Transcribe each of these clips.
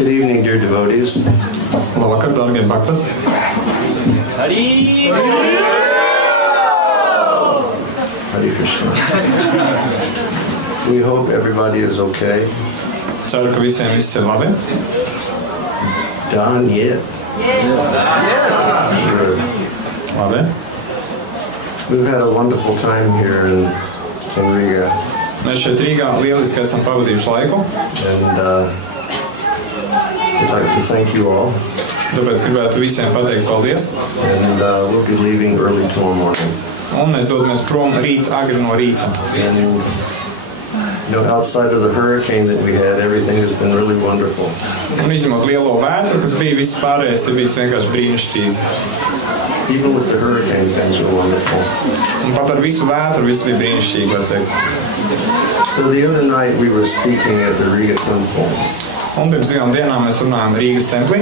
Good evening, dear devotees. Labvakar, dārgie bhaktas. Hare Krishna. We hope everybody is okay. Ceru, ka visiem viss ir labi. Done yet? Yes. Good. Labi. We've had a wonderful time here in Riga. Mēs šeit Rīgā lieliski esam pavadījuši laiku. And I'd like to thank you all. Tāpēc gribētu visiem pateikt paldies. And we'll be leaving early tomorrow morning. Un mēs dodamies prom rīt agri no rīta. And outside of the hurricane that we had, everything has been really wonderful. Un izņemot lielo vētru, kas bija, viss pārējais ir bijis vienkārši brīnišķīgi. Even with the hurricane, things were wonderful. Un pat ar visu vētru viss bija brīnišķīgi, var teikt. So the other night we were speaking at the Riga temple. Un pirms 2 dienām mēs runājam Rīgas templī.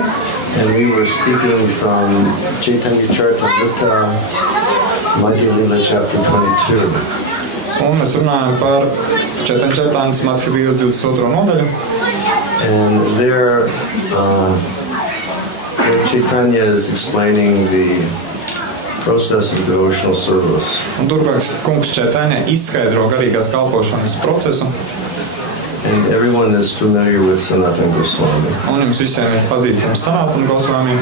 And we were speaking from Chaitanya Charitamrita, Madhya Lila chapter 22. Un mēs runājam par Chaitanya Charitamrita Madhya Lilas 22. nodaļu. And there Chaitanya is explaining the process of devotional service. Un tur kungs Chaitanya izskaidro garīgās kalpošanas procesu. And everyone is familiar with Sanatana Goswami. Un jums visiem ir pazīstams Sanatana Goswami.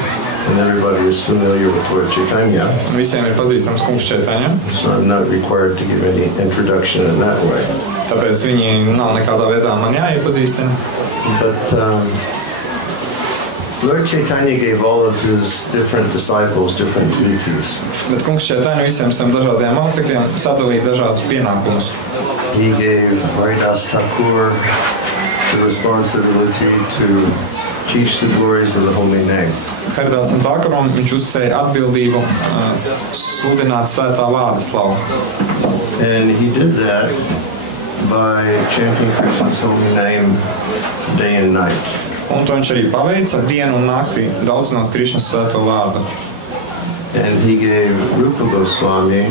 And everybody is familiar with Lord Chaitanya. Un visiem ir pazīstams kungs Chaitanya. So I'm not required to give any introduction in that way. Tāpēc viņi nav nekādā veidā man jāiepazīstina. But Lord Chaitanya gave all of his different disciples different duties. Bet kungs Chaitanya visiem saviem dažādiem mācekļiem sadalīja dažādus pienākumus. He gave Haridas Thakur the responsibility to teach the glories of the holy name. Haridasam Thakuram viņš uzticēja atbildību sludināt svētā vārda slavu. And he did that by chanting Krishna's holy name day and night. Un to viņš arī paveica dienu un nakti, daudzinot Krišnas svēto vārdu. And he gave Rupa Goswami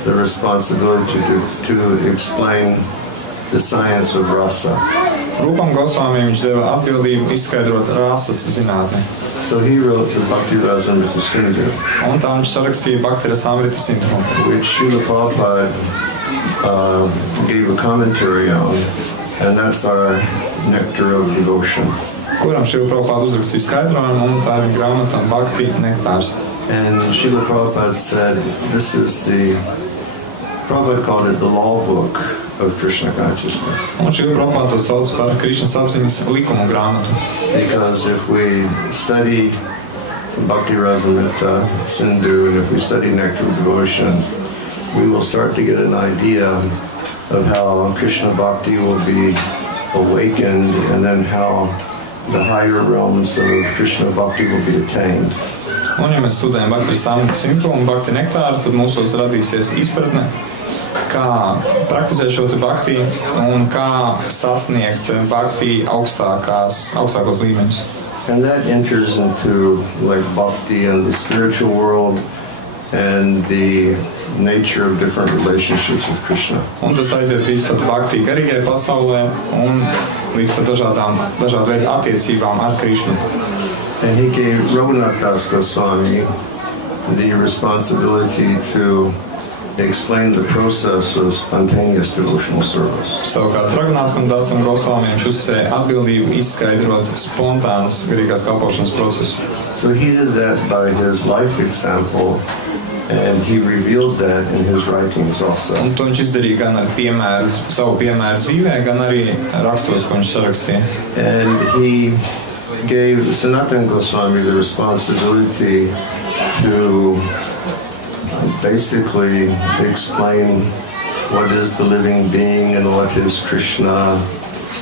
the responsibility to explain the science of rasa. Rupam Goswami viņš deva atbildību izskaidrot rasas zinātni. So he wrote the Bhakti Rasamrita Sindhu. Un tā viņš sarakstīja Bhakti Rasamrita Sindhu. Which Srila Prabhupada gave a commentary on, and that's our nectar of devotion. Kuram Srila Prabhupada uzrakstīja skaidrojumu, un tā ir grāmata Bhakti nektārs. And Srila Prabhupada said, this is the, Prabhupada called it the law book of Krishna consciousness. Un Srila Prabhupada to sauc par Krišnas apziņas likumu grāmatu. Because if we study Bhakti Rasamrita Sindhu, and if we study Nectar of Devotion, we will start to get an idea of how Krishna Bhakti will be awakened, and then how the higher realms of Krishna Bhakti will be attained. Un ja mēs studējam Bhakti Rasamrita Sindhu un Bhakti nektāru, tad mūsos radīsies izpratne, kā praktizēt šo te bhakti un kā sasniegt bhakti augstākos līmeņus. And that enters into like bhakti and the spiritual world and the nature of different relationships with Krishna. Un tas aiziet līdz pat bhakti garīgai pasaulē un līdz pat dažādu veidu attiecībām ar Krishnu. And he gave Raghunath Das Goswami the responsibility to explain the process of spontaneous devotional service. Savukārt Raghunatham Dasam Goswami viņš uzticēja atbildību izskaidrot spontānas garīgās kalpošanas procesu. So he did that by his life example, and he revealed that in his writings also. Un to viņš izdarīja gan ar savu piemēru dzīvē, gan arī rakstos, ko viņš sarakstīja. And he gave Sanatana Goswami the responsibility to basically explain what is the living being and what is Krishna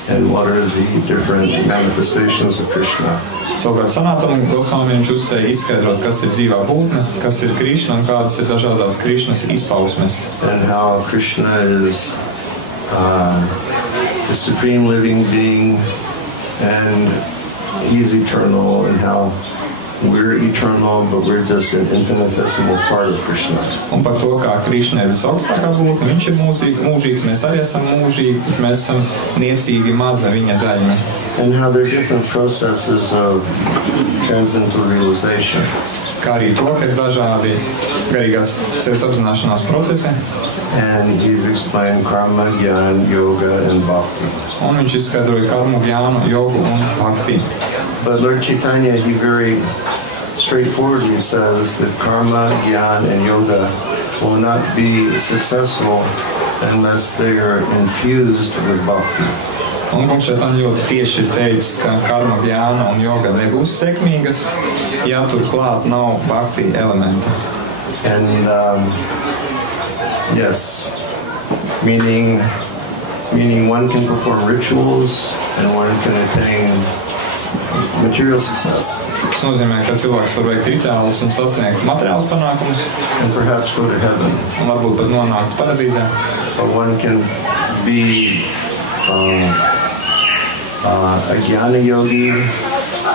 and what are the different manifestations of Krishna. Savukārt Sanatana Goswami viņš uzticēja izskaidrot, kas ir dzīvā būtne, kas ir Krishna un kādas ir dažādās Krishnas izpausmes. And how Krishna is the supreme living being, and he is eternal, and how we're eternal, but we're just an infinitesimal part of Krishna. Un par to, kā Krišna ir visaugstākā būtne, viņš ir mūžīgs, mēs arī esam mūžīgi, mēs esam niecīgi maza viņa daļa. And how there are different processes of transcendental realization. Kā arī to, ka ir dažādi garīgās sevis apzināšanās procesi. And he's explained karma, jnana, yoga, and bhakti. Un viņš izskaidroja karmu, jnānu, jogu un bhakti. But Lord Chaitanya, he very straightforwardly says that karma, jnana, and yoga will not be successful unless they are infused with bhakti. Un viņš šeit ļoti tieši ir teicis, ka karma, jnāna un joga nebūs sekmīgas, ja turklāt nav bhakti elementa. And yes, meaning one can perform rituals and one can attain material success. Tas nozīmē, ka cilvēks var veikt rituālus un sasniegt materiālus panākumus. And perhaps go to heaven. Un varbūt pat nonākt paradīzē. Or one can be a jnana yogi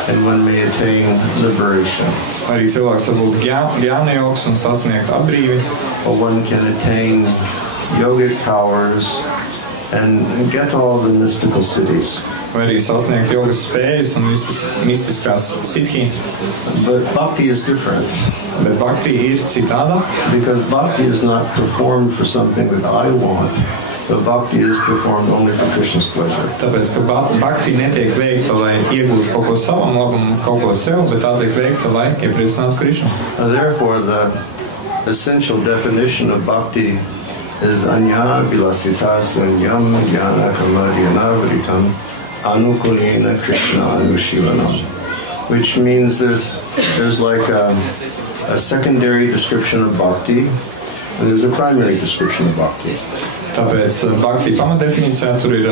and one may attain liberation. Arī cilvēks var būt jnana jogs un sasniegt atbrīvi. Or one can attain yogic powers and get all the mystical cities. Vai arī sasniegt jogas spējas un visas mistiskās siddhi. But bhakti is different. Bet bhakti ir citāda. Because bhakti is not performed for something that I want, but bhakti is performed only for Krishna's pleasure. Tāpēc, ka bhakti netiek veikta, lai iegūtu kaut ko savam labam, kaut ko sev, bet tā tiek veikta, lai iepriecinātu Krishnu. Therefore, the essential definition of bhakti is anya vilasitasan yam jnana kamadyanavritam anukulena Krishna anushivanam, which means there's like a secondary description of bhakti and there's a primary description of bhakti. Tāpēc bhakti pamatdefinīcijā tur ir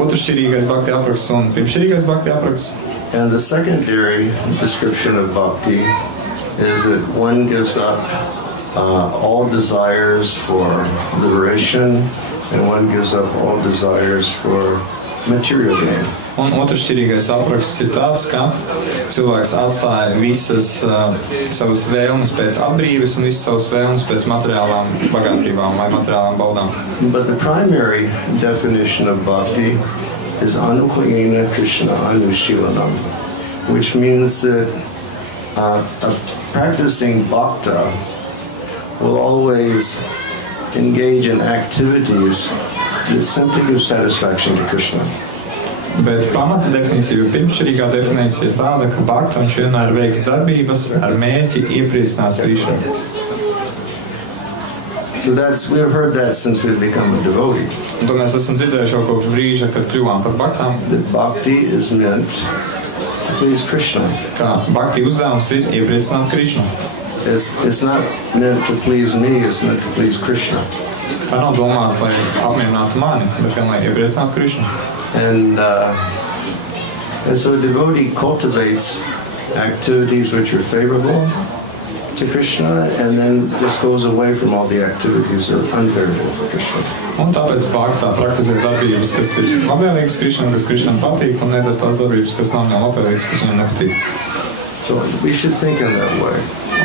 otršķirīgais bhakti apraksts un pirmšķirīgais bhakti apraksts. And the secondary description of bhakti is that one gives up all desires for liberation and one gives up all desires for material gain. Un otršķirīgais apraksts ir tāds, ka cilvēks atstāja visas savas vēlmes pēc atbrīves un visas savas vēlmes pēc materiālām bagātībām vai materiālām baudām. But the primary definition of bhakti is anukulena Krishna anushivanam, which means that a practicing bhakta will always engage in activities that simply give satisfaction to Krishna. Bet pamata definīcija, pirmšķirīgā definīcija ir tāda, ka bhakta viņš vienmēr veiks darbības ar mērķi iepriecināt Krishnu. So we have heard that since we've become a devotee. Un to mēs esam dzirdējuši jau kopš brīža, kad kļuvām par bhaktām. That bhakti is meant to please Krishna. Kā bhakti uzdevums ir iepriecināt Krishnu. It's not meant to please me, it's meant to please Krishna. Tā nav domāta, lai apmierinātu mani, bet gan lai iepriecinātu Krishnu. And so a devotee cultivates activities which are favorable to Krishna and then just goes away from all the activities that are unfavorable for Krishna. Un tāpēc bhaktā praktizē darbības, kas ir labvēlīgas Krishnam, kas Krishnam patīk, un nedara tās darbības, kas nav labvēlīgas, kas viņam nepatīk. So we should think in that way.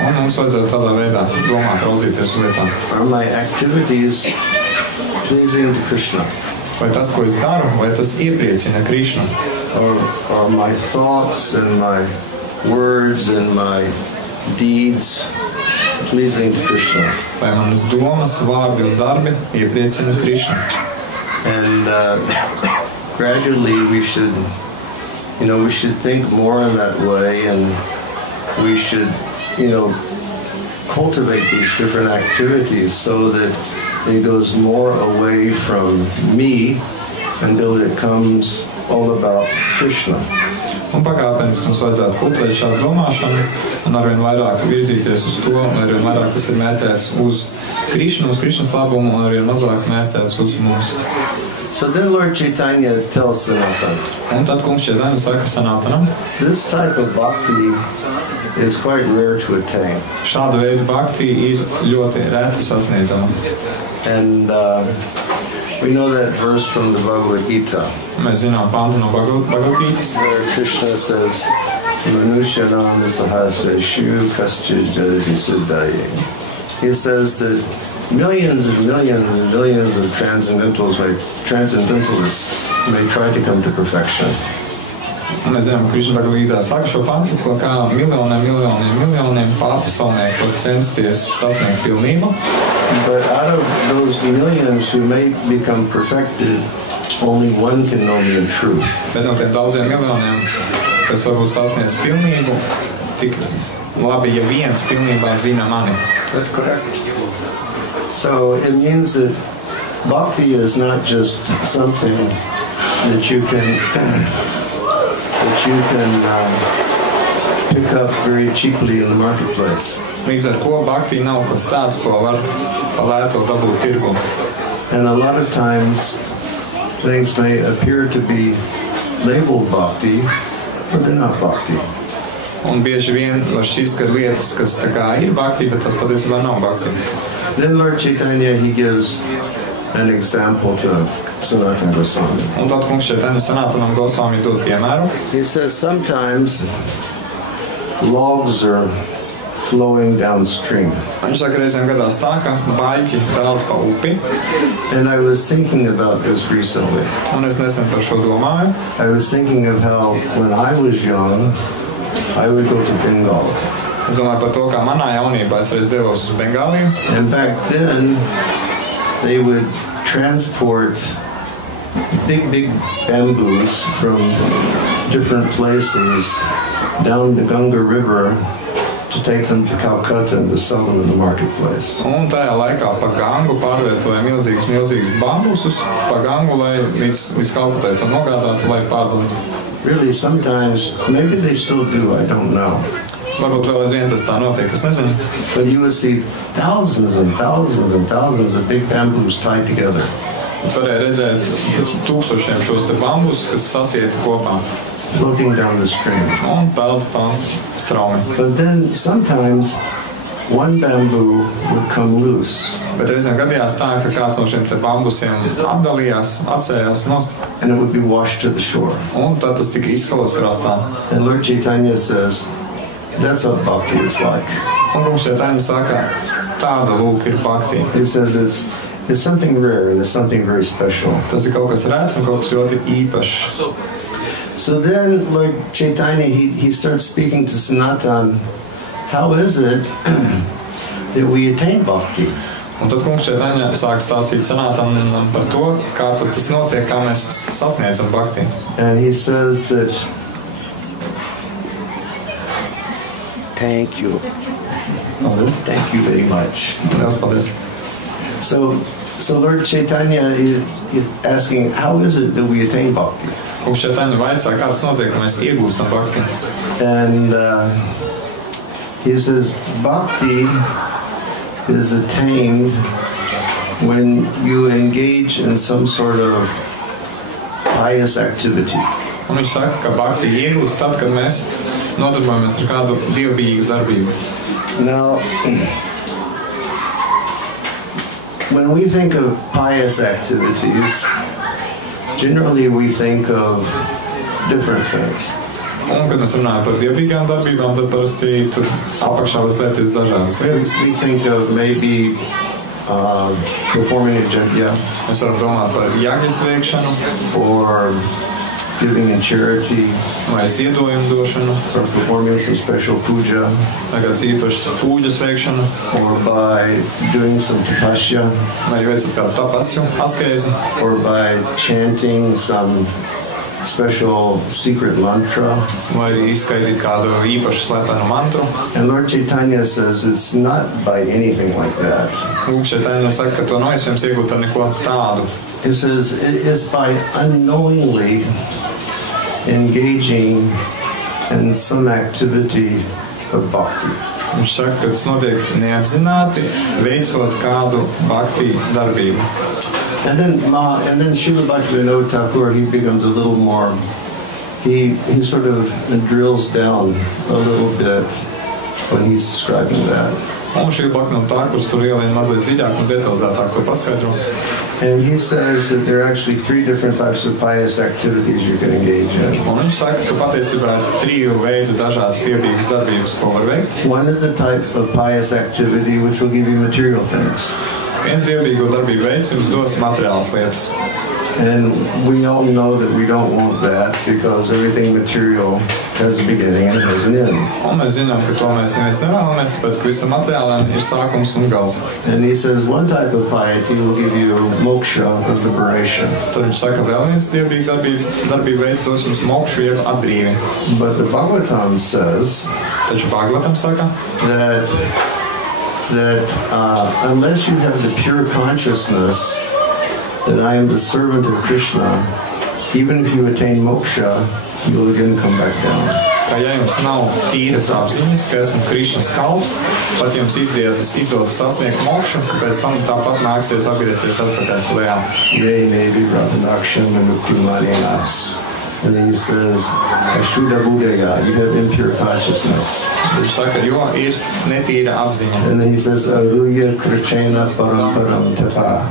Un mums vajadzētu tādā veidā domāt, raudzīties uz lietām. Are my activities pleasing to Krishna? Vai tas, ko es daru, vai tas iepriecina Krishnu? Or are my thoughts and my words and my deeds pleasing to Krishna? Vai manas domas, vārdi un darbi iepriecina Krishnu? And gradually we should think more in that way, and we should, cultivate these different activities so that it goes more away from me until it comes all about Krishna. Un pakāpeniski mums vajadzētu kultivēt šādu domāšanu un arvien vairāk virzīties uz to, un arvien vairāk tas ir mērķēts uz Krishnu, uz Krishnas labumu, un arvien mazāk mērķēts uz mums. So then Lord Chaitanya tells Sanatana. Un tad kungs Chaitanya saka Sanatanam. This type of bhakti is quite rare to attain. Šāda veida bhakti ir ļoti reti sasniedzama. And we know that verse from the Bhagavad Gita. Mēs zinām pantu no Bhagavad Gītas. Where Krishna says, Manushanam sahasreshu kaschidjadisiddhaye. He says that millions and millions and millions of transcendentalists may try to come to perfection. Un mēs zinām, ka Krišna Bhagavad saka šo pantu, kā miljoniem pārpasaulnieku censties sasniegt pilnību. But out of those millions who may become perfected, only one can know me in truth. Bet no tiem daudziem miljoniem, kas varbūt sasniedz pilnību, tik labi, ja viens pilnībā zina mani. That's correct. So it means that bhakti is not just something that you can pick up very cheaply in the marketplace. Līdz ar ko bhakti nav kas tāds, ko var pa lēto dabūt tirgu. And a lot of times things may appear to be labeled bhakti, but they're not bhakti. Un bieži vien var šķist, ka lietas, kas tā kā ir bhakti, bet tas patiesībā nav bhakti. Then Lord Chaitanya, he gives an example to Sanatana Goswami. Un tad kungs Chaitanya Sanatanam Goswami dod piemēru. He says sometimes logs are flowing downstream. Viņš saka, reizēm gadās tā, ka baļķi peld pa upi. And I was thinking about this recently. Un es nesen par šo domāju. I was thinking of how when I was young, I would go to Bengal. Es domāju par to, kā manā jaunībā es reiz devos uz Bengāliju. And back then, they would transport big bamboos from different places down the Ganga River to take them to Calcutta and to sell them in the marketplace. Un tajā laikā pa Gangu pārvietoja milzīgus bambusus pa Gangu, lai līdz Kalkutai to nogādātu, lai pārdalītu. Really, sometimes, maybe they still do, I don't know. Varbūt vēl aizvien tas tā notiek, es nezinu. But you would see thousands and thousands and thousands of big bamboos tied together. Bet varēja redzēt tūkstošiem šos te bambus, kas sasieti kopā. Floating down the stream. Un peld pa straumi. But then sometimes one bamboo would come loose. Bet reizēm gadījās tā, ka kāds no šiem te bambusiem atdalījās, atsējās nost. And it would be washed to the shore. Un tad tas tika izskalots krastā. And Lord Chaitanya says, that's what bhakti is like. Un kungs Chaitanya saka, tāda lūk ir bhakti. He says it's something rare and it's something very special. Tas ir kaut kas rēts un kaut kas ļoti īpašs. So then Lord Chaitanya, he starts speaking to Sanatan. How is it that we attain bhakti? Un tad kungs Chaitanya sāk stāstīt Sanatanam par to, kā tad tas notiek, kā mēs sasniedzam bhakti. And he says that, thank you. Thank you very much. Liels paldies. So Lord Chaitanya is asking, how is it that we attain bhakti? Kungs Chaitanya vaicā, kā tas notiek, ka mēs iegūstam bhakti. And he says, bhakti is attained when you engage in some sort of pious activity. Un viņš saka, ka bhakti iegūst tad, kad mēs nodarbojamies ar kādu dievbijīgu darbību. Now, when we think of pious activities, generally we think of different things. Un, kad mēs runājam par dievbijīgām darbībām, tad parasti tur apakšā var slēpties dažādas lietas. We think of maybe performing a yajna. Mēs varam domāt par jagņas veikšanu, or giving in charity, vai ziedojumu došanu, or performing some special puja, vai kāds īpašs pūģas veikšanu, or by doing some tapasya, vai veicot kādu tapasju, askezi, or by chanting some special secret mantra. vai arī izskaidīt kādu īpašu slepenu mantru. And Lord Chaitanya says it's not by anything like that. Lūk, Chaitanya saka, ka to nav iespējams iegūt ar neko tādu. He says it's by unknowingly engaging in some activity of bhakti. Viņš saka, ka tas notiek neapzināti, veicot kādu bhakti darbību. And then Srila Bhaktivinoda Thakur, he becomes a little more, he sort of drills down a little bit when he's describing that. Un šī ir Bhakti Notā, kurš tur ielien mazliet dziļāk un detalizētāk to paskaidro. And he says that there are actually 3 different types of pious activities you can engage in. Un viņš saka, ka patiesībā ir 3 veidu dažādas dievības darbības, ko var veikt. One is a type of pious activity which will give you material things. Viens dievbijīgo darbību veids jums dos materiālas lietas. And we all know that we don't want that because everything material has a beginning and has an end. Un mēs zinām, ka to mēs neviens nevēlamies, tāpēc, ka visam materiālām ir sākums un gals. And he says one type of piety will give you moksha, or liberation. Tad viņš saka, vēl viens dievbijīgo darbību veids dos jums mokshu, jeb atbrīvi. But the Bhagavatam says Taču Bhagavatam saka, that unless you have the pure consciousness that I am the servant of Krishna, even if you attain moksha, you will again come back down. ka ja jums nav tīras apziņas, ka esmu Krišnas kalps, pat jums izdodas sasniegt mokšu, ka pēc tam tāpat nāksies atgriezties atpakaļ lejā. Yea, maybe Ravanaksham and Uktimaninas. And then he says, Ashuddha Buddhaya, you have impure consciousness. Viņš saka, jo ir netīra apziņa. And then he says, Aruya Krachena Paramparam Tapa.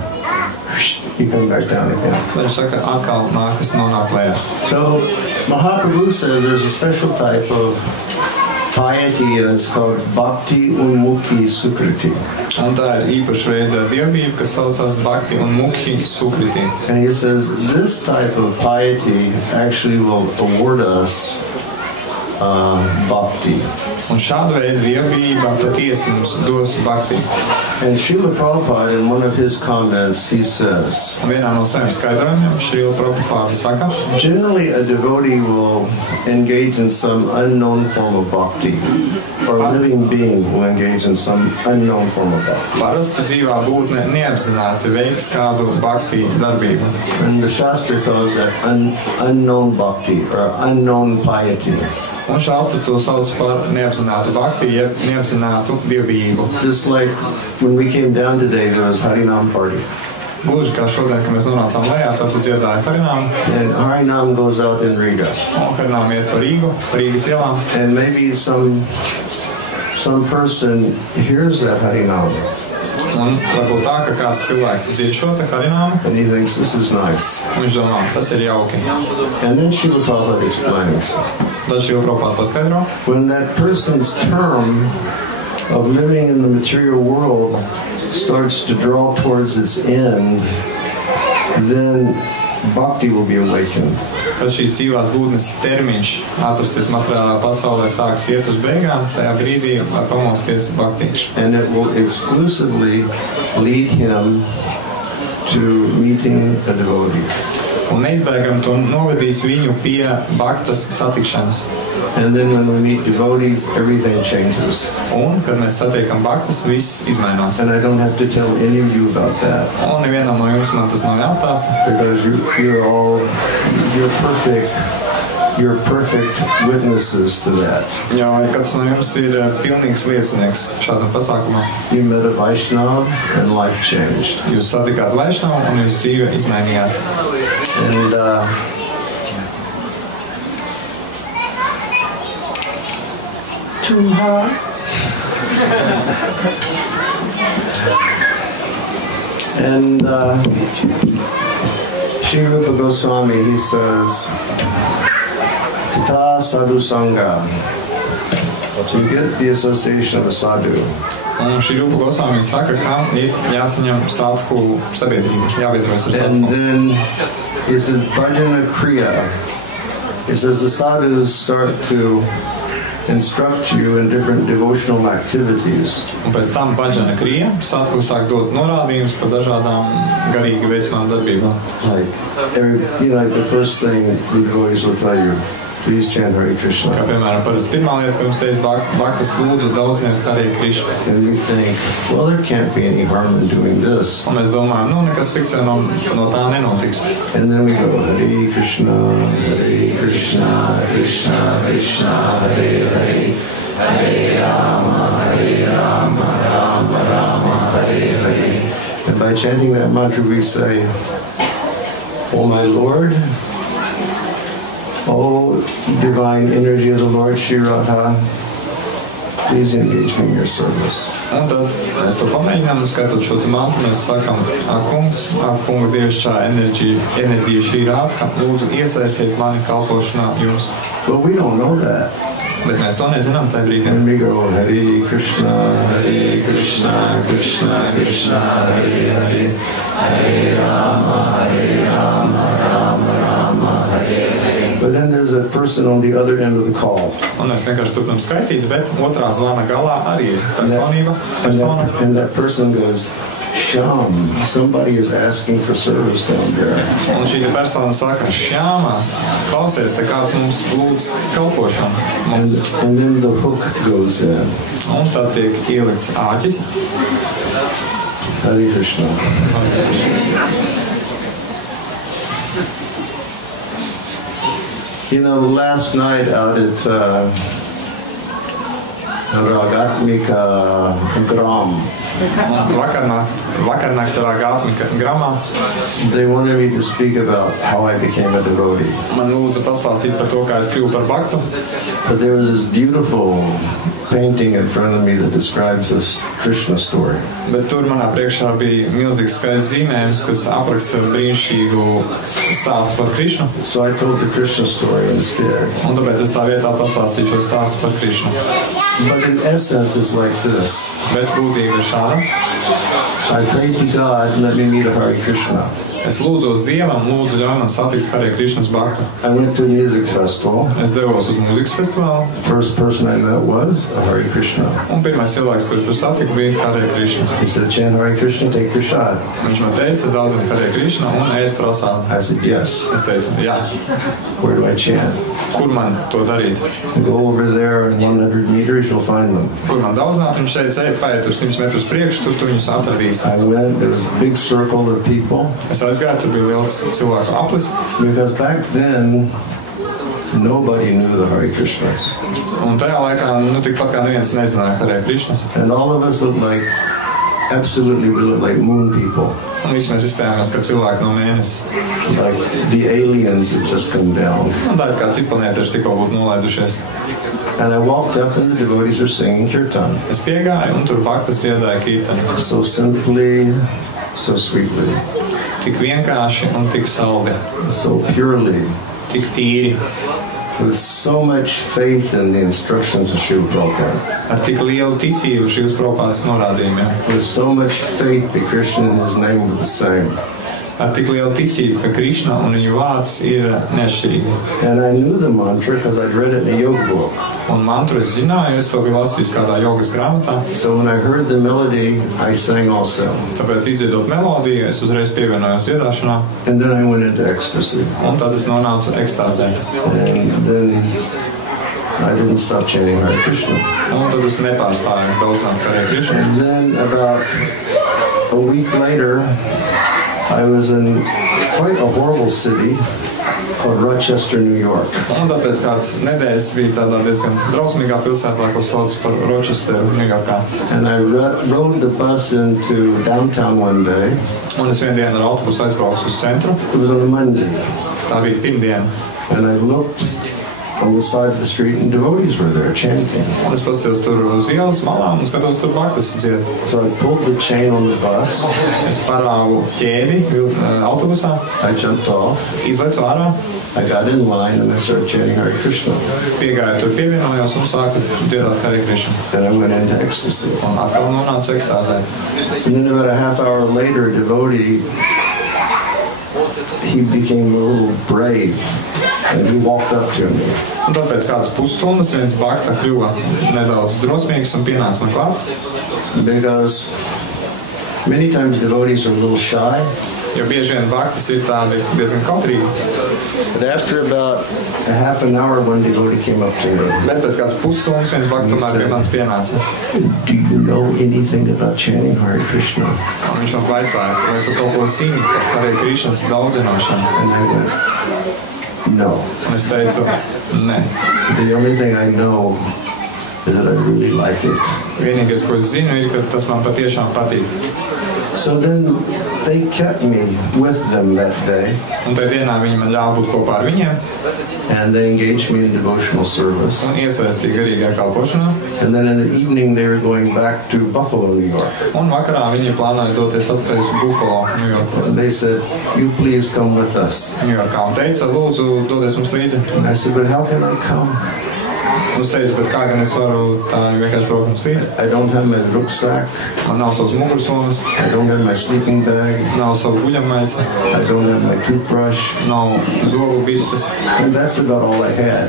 You come back down again. Viņš saka, atkal nākas nonāk lejā. So Mahaprabhu says there's a special type of piety and it's called Bhakti Unmukhi Sukriti. Un tā ir īpaša veida dievbība, kas saucās Bhakti Unmukhi Sukriti. And he says this type of piety actually will award us bhakti. Un šāda veida dievbība patiesi mums dos bhakti. And Srila Prabhupada, in one of his comments, he says, Un vienā no saviem skaidrojumiem Srila Prabhupada saka, generally a devotee will engage in some unknown form of bhakti, or a living being will engage in some unknown form of bhakti. parasti dzīvā būtne neapzināti veiks kādu bhakti darbību. And the Shastra calls that unknown bhakti, or unknown piety. Un šāds to sauc par neapzinātu bhakti, jeb neapzinātu dievbijību. Just like when we came down today, there was Harinam party. Gluži kā šodien, kad mēs nonācām lejā, tad dziedāja Harinām. And Harinam goes out in Riga. Un Harinām iet pa Rīgu, pa Rīgas ielām. And maybe some person hears that Harinam. Un varbūt tā, ka kāds cilvēks dzird šo te Harinām. And he thinks, this is nice. Un viņš domā, tas ir jauki. And then Srila Prabhupada explains. Tad Srila Prabhupada paskaidro. When that person's term of living in the material world starts to draw towards its end, then bhakti will be awakened. Kad šīs dzīvās būtnes termiņš atrasties materiālā pasaulē sāks iet uz beigām, tajā brīdī var pamosties bhakti. And it will exclusively lead him to meeting a devotee. Un neizbēgam to novedīs viņu pie bhaktas satikšanas. And then when we meet devotees, everything changes. Un, kad mēs satiekam bhaktas, viss izmainās. And I don't have to tell any of you about that. Un nevienam no jums man tas nav jāstāsta. Because you're perfect witnesses to that. Jo kāds no jums ir pilnīgs liecinieks šādam pasākumam. You met a Vaishnava and life changed. Jūs satikāt Vaishnavu un jūsu dzīve izmainījās. And too hot. And Sri Rupa Goswami, he says, Tata Sadhu Sangha. So you get the association of a sadhu. Un šī Rupa Goswami saka, ka ir jāsaņem sadhu sabiedrība, jāvietrojas ar And sadhu. then he says, Bhajana Kriya. He says the sadhus start to instruct you in different devotional activities. Un pēc tam bhajana kriya, sadhu sāk dot norādījumus par dažādām garīgi veicamām darbībām. Like the first thing the devotees will tell you, please chant Hare Krishna. Kā piemēram, parasti pirmā lieta, ka mums teica bhaktas lūdzu daudziniet Hare Krishna. And we think, well, there can't be any harm in doing this. Un mēs domājam, nekas slikts jau no tā nenotiks. And then we go, Hare Krishna, Krishna, Krishna, Hare Hare, Hare Rama, Rama Rama, Hare Hare. And by chanting that mantra, we say, O my Lord, O divine energy of the Lord Shri Radha, please engage me in your service. Un tad mēs to pamēģinām, skatot šo te mantu, mēs sakam, kunga dievišķā enerģija šī rāta, lūdzu iesaistiet mani kalpošanā jums. But we don't know that. Bet mēs to nezinām tajā brīdī. And we go, Hare Krishna, Krishna, Krishna, Hare Hare, Hare Rama, Rama, Rama, Hare Hare. But then there's a person on the other end of the call. Un mēs vienkārši turpinām skaitīt, bet otrā zvana galā arī ir persona. And that person goes, Shyam, somebody is asking for service down there. Un šī persona saka, Šjāma, klausies, te kāds mums lūdz kalpošanu. And then the hook goes in. Un tad tiek ielikts āķis. Hare Krishna. You know, last night out at Ragatmika Gram, Vakarnakt Ragatmika Gramā, they wanted me to speak about how I became a devotee. Man lūdza pastāstīt par to, kā es kļuvu par baktu. But there was this beautiful painting in front of me that describes this Krishna story. Bet tur manā priekšā bija milzīgs skaists zīmējums, kas apraksta brīnišķīgu stāstu par Krišnu. So I told the Krishna story instead. Un tāpēc es tā vietā pastāstīju šo stāstu par Krišnu. But in essence it's like this. Bet būtība ir šāda. I prayed to God, let me meet a Hare Krishna. Es lūdzos Dievam, lūdzu ļauj man satikt Hare Krishnas baktu. I went to a music festival. Es devos uz mūzikas festivālu. First person I met was a Hare Krishna. Un pirmais cilvēks, ko es tur satiku, bija Hare Krishna. He said, chant Hare Krishna, take your shot. Viņš man teica, daudzina Hare Krishna un ēd prasādi. I said, yes. Es teicu, jā. Where do I chant? Kur man to darīt? Go over there in 100 meters, you'll find them. Kur man daudzināt? Viņš teica, ej, paiet tur 100 metrus priekš, tur tu viņus atradīsi. I went, there was a big circle of people. Es aizgāju, tur bija liels cilvēku aplis. Because back then, nobody knew the Hare Krishnas. Un tajā laikā, tikpat kā neviens nezināja Hare Krishnas. And all of us looked like, absolutely we looked like moon people. Un visi mēs izstājāmies kā cilvēki no mēnesis. Like the aliens had just come down. Un tā ir kā cipanieši tikko būtu nolaidušies. And I walked up and the devotees were singing kirtan. Es piegāju un tur baktas dziedāja kirtanu. So simply, so sweetly. Tik vienkārši un tik saldi. So purely. Tik tīri. With so much faith in the instructions of Srila Prabhupada. Ar tik lielu ticību šīs Prabhupādas norādījumiem. With so much faith that Krishna and his name were the same. Ar tik lielu ticību, ka Krišna un viņu vārds ir neatšķirīgi. And I knew the mantra because I'd read it in a yoga book. Un mantru es zināju, es to biju lasījis kādā jogas grāmatā. So when I heard the melody, I sang also. Tāpēc izdziedot melodiju, es uzreiz pievienojos dziedāšanā. And then I went into ecstasy. Un tad es nonācu ekstāzē. And then I didn't stop chanting Hare Krishna. Un tad es nepārstāju daudzināt Hare Krishna. And then about a week later, I was in quite a horrible city called Rochester, New York. Un tāpēc kāds nedēļas bija tādā diezgan drausmīgā pilsētā, ko sauc par Rochesteru, Ņujorkā. And I rode the bus into downtown one day. Un es vienu dienu ar autobusu aizbraucu uz centru. It was on a Monday. Tā bija pirmdiena. And I looked on the side of the street and devotees were there chanting. Un es paskatījos tur uz ielas malām un skatos tur baktas dzied. So I pulled the chain on the bus. Es parāvu ķēdi autobusā. I jumped off. Izlecu ārā. I got in line and I started chanting Hare Krishna. Piegāju tur pievienojos un sāku dziedāt Hare Krishna. And I went into ecstasy. Un atkal nonācu ekstāzē. And then about a half hour later, a devotee, he became a little brave. And he walked up to me. Un tāpēc kāds pusstundas viens bakta kļuva nedaudz drosmīgs un pienāca man klāt. Because many times devotees are a little shy. Jo bieži vien baktas ir tādi diezgan kautrīgi. But after about a half an hour, one devotee came up to me. Bet pēc kāds pusstundas viens bakta tomēr pie manis pienāca. Do you know anything about chanting Hare Krishna? Un viņš man vaicāja, vai tu kaut ko zini par Hare Krishnas daudzināšanu? And I went, no. Un es teicu, nē. The only thing I know is that I really like it. Vienīgais, ko es zinu, ir, ka tas man patiešām patīk. So then they kept me with them that day. Un tajā dienā viņi man ļāva būt kopā ar viņiem. And they engaged me in devotional service. Un iesaistīja garīgajā kalpošanā. And then in the evening they were going back to Buffalo, New York. Un vakarā viņi plānoja doties atpakaļ uz Buffalo, New York. And they said, "You please come with us." New Yorkā un teica, lūdzu, dodies mums līdzi. And I said, "But how can I come? Un es teicu, bet kā gan es varu tā vienkārši braukt mums līdzi? I don't have my rucksack. Man nav savas mugursomas, I don't have my sleeping bag. nav savu guļamaisu, I don't have my toothbrush." nav zobu birstas. And that's about all I had.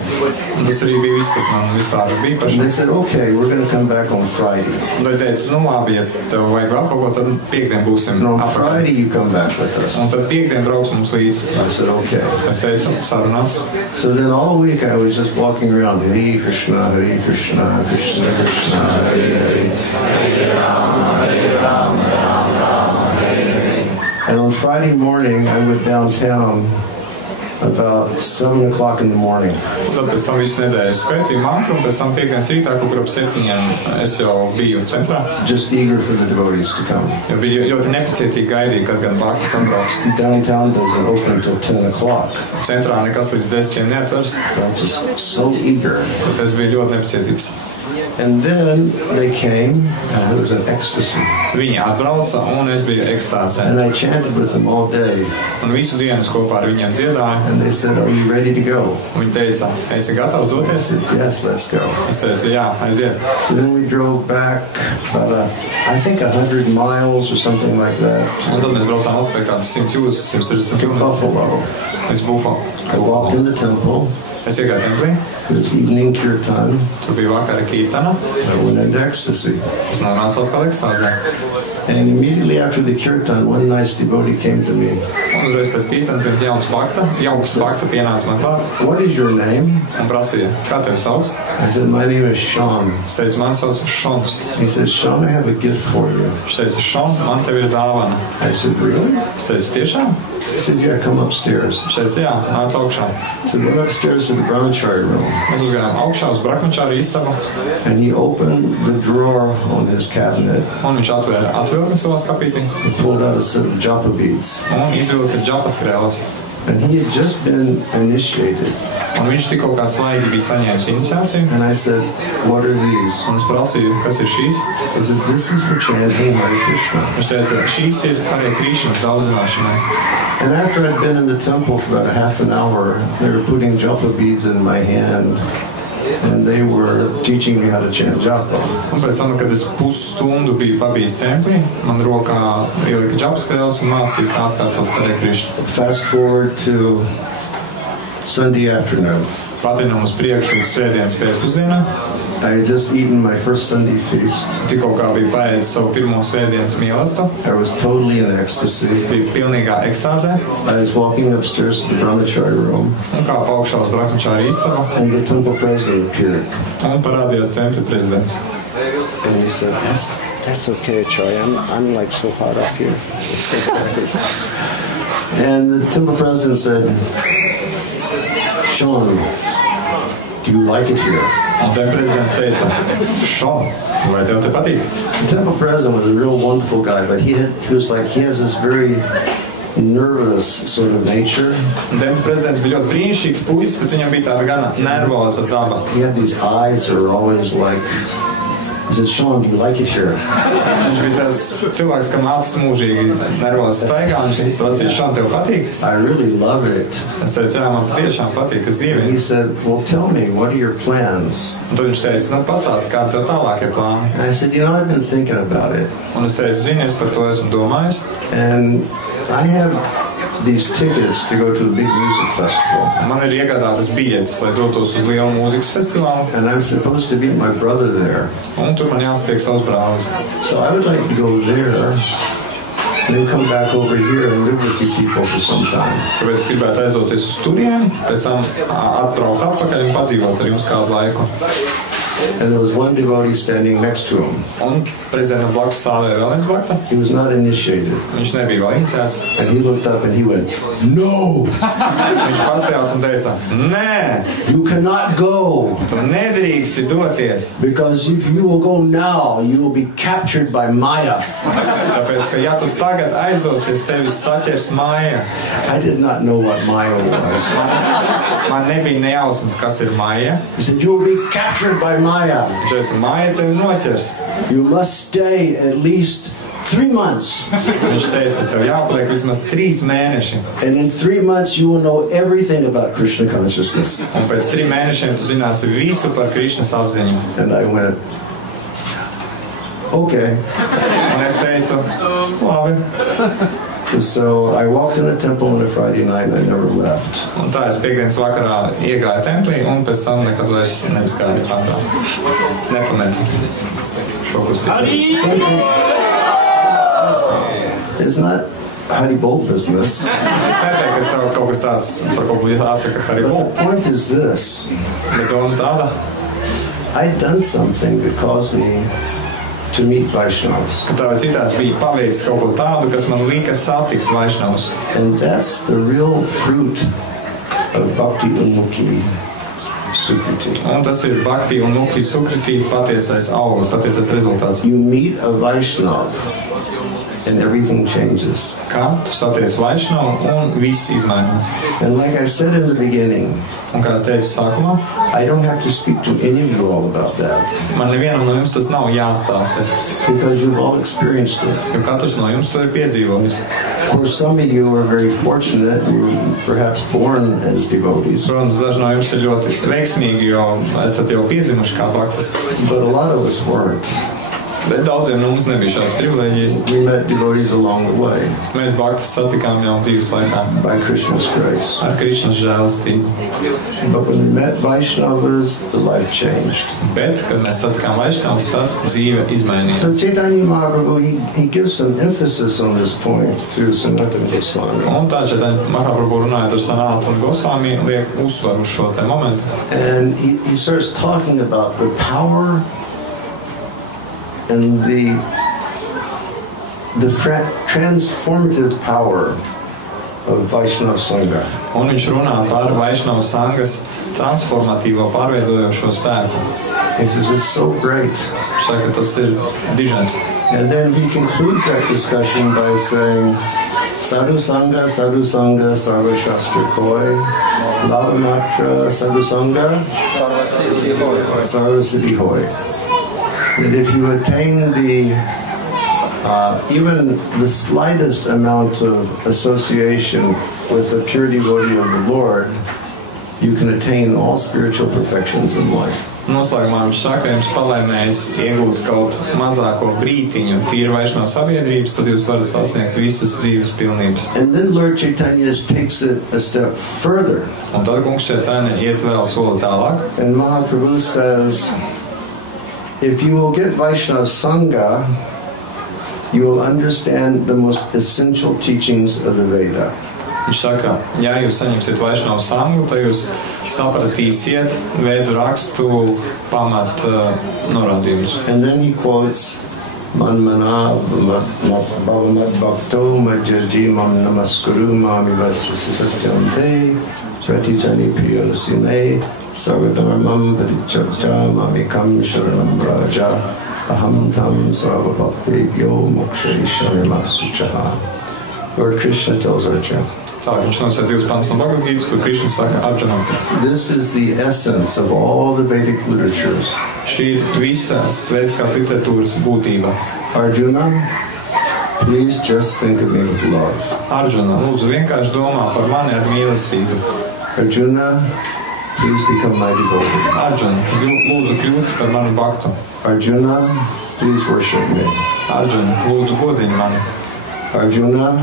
Un tas arī bija viss, kas man vispār bija And paši. they said, "Okay, we're going to come back on Friday." Un tad teica, nu labi, ja tev vajag vēl kaut ko, tad piekdien būsim And on apakaļ. Friday you come back with us. Un tad piekdien brauks mums līdzi. I said, "Okay." Es teicu, sarunās. So then all week I was just walking around, Hare Krishna, Hare Krishna, Krishna Krishna, Hare Hare. And on Friday morning I went downtown about 7 o'clock in the morning. Un tad pēc tam visu nedēļu skaitīju mantru, un pēc tam piekdienas rītā, kaut kur ap 7 es jau biju centrā. Just eager for the devotees to come. Jo biju ļoti nepacietīgi gaidīju, kad gan bhakti sabrauks. Downtown doesn't open until 10 o'clock. Centrā nekas līdz 10 neatvers, I was just so eager. bet es biju ļoti nepacietīgs. And then they came, and it was an ecstasy. Viņi atbrauca, un es biju ekstāzē. And I chanted with them all day. Un visu dienu es kopā ar viņiem dziedāju. And they said, "Are you ready to go?" Viņi teica, esi gatavs I doties? said, "Yes, let's go." Es teicu, jā, aiziet. So then we drove back about I think 100 miles or something like that Un tad mēs braucām atpakaļ kādus 100 jūdzes, 160 to km Buffalo. līdz Buffalo. I walked in the temple. Es iegāju templī, It was evening kirtan. tur bija vakara kītana, I went into ecstasy. es nonācu atkal ekstāzē. And immediately after the kirtan, one nice devotee came to me. Un uzreiz pēc kītanas viens jauks bakta pienāca man klāt "What is your name?" un prasīja, kā tevi sauc? I said, "My name is Sean." Es teicu, man sauc Šons. He said, "Sean, I have a gift for you." Viņš teica, Šon, man tev ir dāvana. I said, "Really?" Es teicu, tiešām? He said, "Yeah, come upstairs." Viņš teica, jā, nāc augšā. I said, "Went upstairs to the brahmachari room." Mēs uzgājām augšā uz Brahmačāri istabu, And he opened the drawer on his cabinet. un viņš atvēra atvilkni savā skapītī He pulled out a set of japa beads. un izvilka džapas krēlas. And he had just been initiated. Un viņš tikko kā svaigi bija saņēmis iniciāciju. And I said, "What are these?" Un es prasīju, kas ir šīs. He said, "This is for chanting Hare Krishna." Viņš teica, šīs ir arī Krīšnas daudzināšanai. And after I'd been in the temple for about a half an hour, they were putting japa beads in my hand. And they were teaching me how to chant japa. Un pēc tam, kad es pusstundu biju pabijis templī, man rokā ielika džapas krēlas un mācīja, kā atkārtot Hare Krishna. Fast forward to Sunday afternoon. Patinām uz priekšu līdz svētdienas pēcpusdienā. I had just eaten my first Sunday feast. Tikko kā biju paēdis savu pirmo svētdienas mīlestību, I was totally in ecstasy. biju pilnīgā ekstāzē I was walking upstairs to the brahmachari room, un kā augšā uz Brahmačāri istabu and the temple president appeared. un parādījās tempļa prezidents. And he said, "That's okay, Troy. I'm like so hot up here." And the temple president said, "Sean, do you like it here?" Un te prezidents teica, Šon, vai tev te patīk? The temple president was a real wonderful guy, but he has this very nervous sort of nature. Un te prezidents bija ļoti brīnišķīgs puisis, bet viņam bija tāda gana nervoza daba. He had these eyes that were always like, he said, "Sean, do you like it here?" Viņš bija tāds cilvēks, kam acis mūžīgi nervozi staigā, un viņš prasīja, Šon, tev patīk? I really love it. Es teicu, jā, man patiešām patīk, es And he dievinu. said, "Well, tell me, what are your plans?" Un tad viņš teica, nu pastāsti, kādi tev tālāk ir plāni. And I said, "I've been thinking about it. Un es teicu, zini, es par to esmu domājis. And I have these tickets to go to a big music festival. Man ir iegādātas biļetes, lai dotos uz lielu mūzikas festivālu, And I'm supposed to meet my brother there. un tur man jāsatiek savs brālis. So I would like to go there and then come back over here and live with you people for some time." Tāpēc es gribētu aizdoties uz turieni, pēc tam atbraukt atpakaļ un padzīvot ar jums kādu laiku. And there was one devotee standing next to him. Un prezidentam blakus stāvēja vēl viens bakta. He was not initiated. Viņš nebija vēl iniciēts. And he looked up and he went, "No! Viņš pastījās un teica, nē, You cannot go! tu nedrīksti doties. Because if you will go now, you will be captured by Maya." Tāpēc, ka ja tu tagad aizdosies, tevis saķers māja. I did not know what Maya was. Man nebija nejausmas, kas ir māja. He said, "You will be captured by Maya. Viņš teica, māja tevi noķers. You must stay at least 3 months. Viņš teica, tev jāpaliek vismaz 3 mēneši. And in 3 months, you will know everything about Krishna consciousness." Un pēc 3 mēnešiem tu zināsi visu par Krišnas apziņu. And I went, "Okay." Un es teicu, labi. So I walked in the temple on a Friday night and I never left. Un tā es piekdienas vakarā iegāju templī un pēc tam nekad vairs neizgāju ārā. Nepametu šo kustību. It's not Haribol business. Es neteiktu, ka tev kaut kas tāds par kaut ko jāsaka Haribol. The point is this. Bet doma tāda, I'd done something that caused me to meet Vaishnavas. ka tā vai citāds bija paveicis kaut ko tādu, kas man lika satikt Vaišnavus. And that's the real fruit of Bhakti Unmukhi Sukriti. Un tas ir Bhakti un Mukhi Sukriti patiesais augurs, patiesais rezultāts. You meet a Vaishnav and everything changes. Kā tu saties Vaišnavu un viss izmainās. And like I said in the beginning, Un kā es teicu sākumā, I don't have to speak to any of you all about that man nevienam no jums tas nav jāstāsta, because you've all experienced it. jo katrs no jums to ir piedzīvojis. Of course, some of you are very fortunate. You were perhaps born as devotees, Protams, daži no jums ir ļoti veiksmīgi, jo esat jau piedzimuši kā baktas. but a lot of us weren't. Bet daudziem no mums nebija šādas privilēģijas. We met devotees along the way Mēs baktas satikām jau dzīves laikā by Krishna's grace. ar Krišnas žēlastību. But when we met Vaishnavas, the life changed. Bet, kad mēs satikām Vaišnavus, tad dzīve izmainījās. So Chaitanya Mahaprabhu, he gives some emphasis on this point to Sanatana Goswami. Un tā Chaitanya Mahaprabhu runājot ar Sanātanu Gosvami liek uzsvaru uz šo te momentu. And he starts talking about the power and the transformative power of Vaishnava Sangha. Un viņš runā par Vaišnava sangas transformatīvo pārveidojošo spēku. He says it's so great. Viņš saka, ka tas ir dižens. And then he concludes that discussion by saying, Sadhu Sangha, Sarva Shastra Koi, Lavamatra, Sadhu Sangha, Sarva Siddhi Hoi. That if you attain even the slightest amount of association with a pure devotee of the Lord, you can attain all spiritual perfections in life. Noslēgumā viņš saka, jums palēmēs iegūt kaut mazāko brītiņu tīri Vaišnava sabiedrības, tad jūs varat sasniegt visas dzīves pilnības. And then Lord Chaitanya takes it a step further. Un tad kungs Chaitanya iet vēl soli tālāk. And Mahaprabhu says, if you will get Vaishnava Sangha, you will understand the most essential teachings of the Veda. Viņš saka, ja jūs saņemsiet Vaišnava sangu, tad jūs sapratīsiet Vēdu rakstu pamat norādījumus. And then he quotes, Manmana bhavamad bhakto majjaji mam namaskuru mami vasasi satyam te pratijani priyosi me sarvadharmam parityajya mamikam sharanam braja aham tam sarvabhakvebhyo mokshayisharimasuchaha. Lord Krishna tells Arjuna, Tā, viņš nosaka 2 pantus no Bhagavad-gītas, kur Krišna saka Arjunam. this is the essence of all the Vedic literatures. Šī ir visa svētiskās literatūras būtība. Arjuna, please just think of me with love. Arjuna, lūdzu, vienkārši domā par mani ar mīlestību. Arjuna, please become my devotee. Arjuna, lūdzu, kļūst par manu baktu. Arjuna, please worship me. Arjuna, lūdzu, godini mani. Arjuna,